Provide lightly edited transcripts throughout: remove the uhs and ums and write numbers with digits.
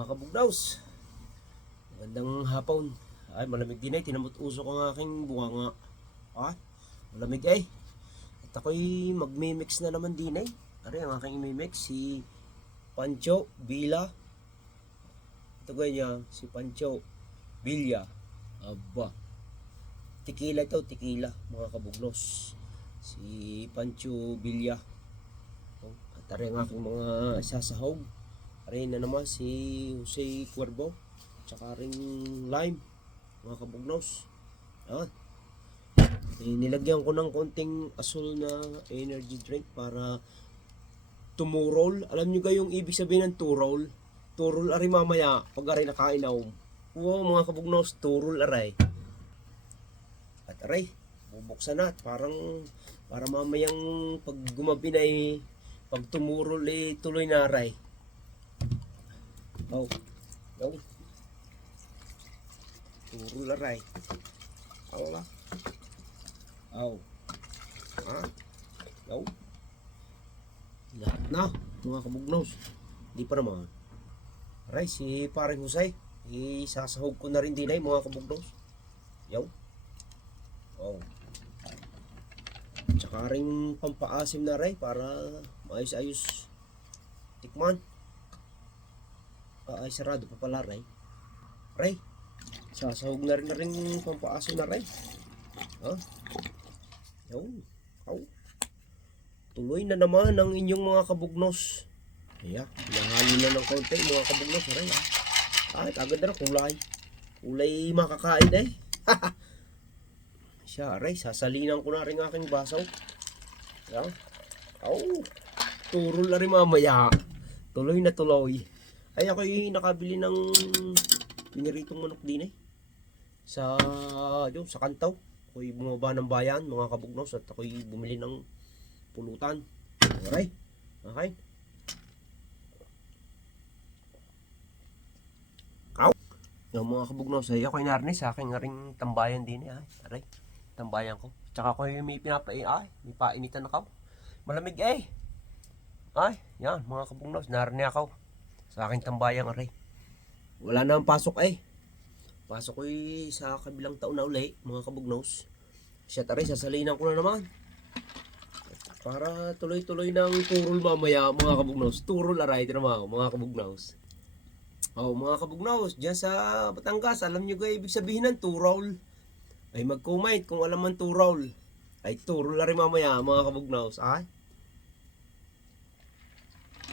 Mga kabugnaws, magandang hapon. Ay, malamig din ay, tinamot usok ang aking bunganga. Ay, malamig ay. At ako'y magmimix na naman din ay. Ari, ang aking imimix, si Pancho Villa. Ito ganyan, si Pancho Villa. Aba, tequila ito, tequila, mga kabugnos. Si Pancho Villa. Oh, at ari ang aking mga sasahog. Ari na naman si Jose Cuervo. Tsaka ring lime, mga kabugnos. Ayan. Nilagyan ko ng konting asul na energy drink para tumurol. Alam nyo yung ibig sabihin ng turol? Turol ari mamaya pag ari nakainaw. Oo, mga kabugnos, turol aray. At aray, bubuksan na. Para mamayang pag gumabi na pag tumurol tuloy na aray. Oh, oh. Turol aray. Allah. Oh. Ah. Oh. Lahat na, mga kabugnos. Hindi pa naman. Aray, si paring Husay. Isasahog ko na rin din ay, mga kabugnos. Yaw. Oh. Tsaka rin pampaasim na rin para maayos-ayos tikman. Ay, sarado pa pala rin. Ray, sasahog na rin pampaasim na rin. Ha? Yaw. Oh. Tuloy na naman ang inyong mga kabugnos. Ayan, nahalo na ng konti mga kabugnos. Aray, ha? Ay, agad na kulay. Kulay makakain eh. Siya, aray, sasalinan ko na rin aking basaw. Ayan. Oh, turol na rin mamaya. Tuloy na tuloy. Ay, ako'y nakabili ng piniritong manok din eh. Sa Kantaw. Ako'y bumaba ng bayan mga kabugnos at ako'y bumili ng pulutan. Aray. Okay. Kaw. Yung mga kabugnos ay ako'y narinig sa aking ring tambayan din eh. Aray. Tambayan ko. Tsaka ako'y may may painitan na kaw. Malamig eh. Ay, yan mga kabugnos. Narinig ako sa aking tambayan aray. Wala na ang pasok eh. Pasok ko'y sa kabilang taon na uli mga kabugnos. Siya taray, sasalinan ko na naman. Para tuloy-tuloy ng turol mamaya mga kabugnaws. Turol aray, ito naman mga kabugnaws. Oh, mga kabugnaws, dyan sa Batangas, alam nyo kayo ibig sabihin ng turol? Ay mag-comment kung alam man turol. Ay turol aray mamaya mga kabugnaws. Ay.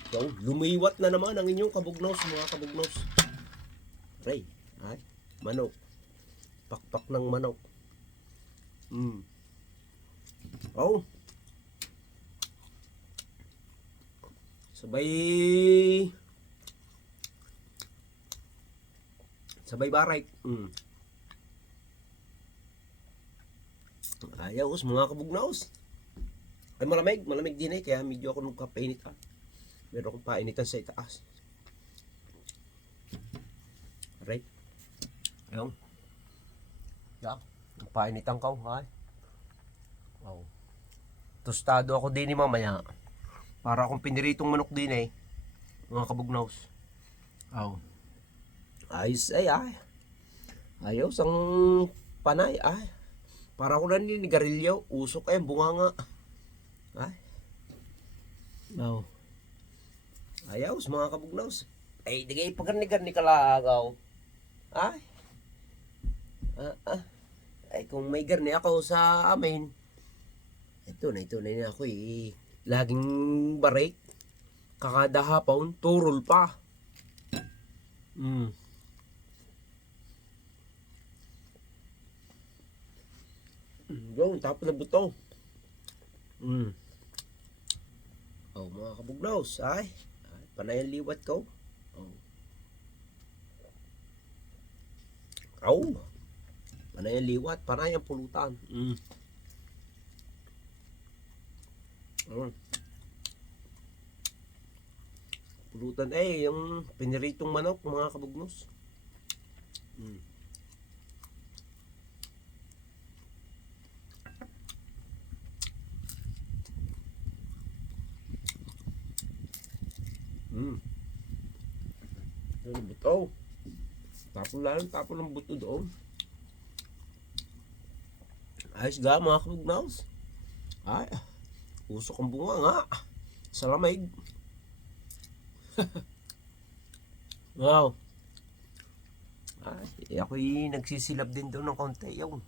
So, lumiwat na naman ang inyong kabugnaws mga kabugnaws. Aray, ay, manok. Pakpak ng manok. Oh. Sabay baray. Ayaw mga kabugnaws. Ay malamig din eh, kaya medyo ako nagpapainit meron akong painitan sa itaas. Right. Ayun. Yeah. Painitan ka ha. Oh. Tostado ako din eh mamaya. Para akong piniritong manok din eh. Mga kabugnaws. Oh. Ayos ay. Ayos ang panay ay. Para ako na ninigarilyo. Usok ay bunganga. Ay. Oh. Ayos mga kabugnaws. Ay digay pagarni-garni kalagaw. Ay. Ay kung may garni ako sa amin. Ito na ako eh. Laging barik. Kakada hapon, turol pa. Yung tapos na buto. Oh, mga kabugnaws, ay panay ang liwat ko. Oh. Panay ang liwat, panay ang pulutan. Pulutan yung piniritong manok mga kabugnos. Ano buto? Tapon ng buto doon. Ayos ga mga kabugnaws. Ay, usok ang bunga nga. Sa lamig. Wow. Ay, ako'y nagsisilab din doon ng konti. Yung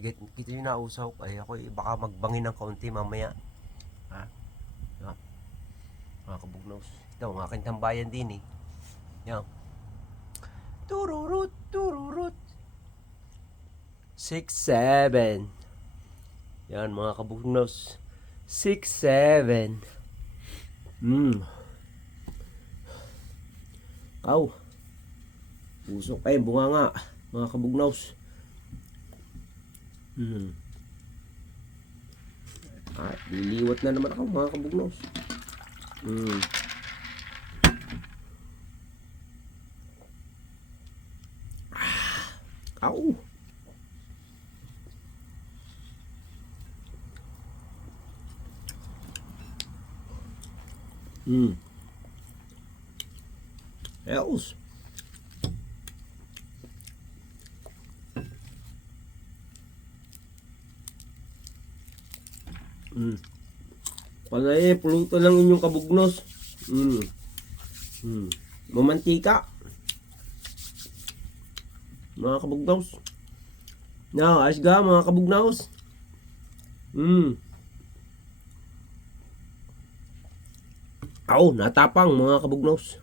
kita yung nausaw. Ay, ako'y baka magbangin ng konti mamaya. Ha? Yan. Mga kabugnaws. Ito, ang aking tambayan din eh. Yan. Tururut, tururut. 6, 7. Yan mga kabugnaws. 6, 7. Aw. Usok pa yung bunga nga. Mga kabugnaws. Liliwat na naman ako mga kabugnaws. Aw. Hells. Panay, pulutan lang inyong kabugnos. Mamantika. Mga kabugnaws. Now, ayos ga mga kabugnaws. Aw, natapang mga kabugnaws.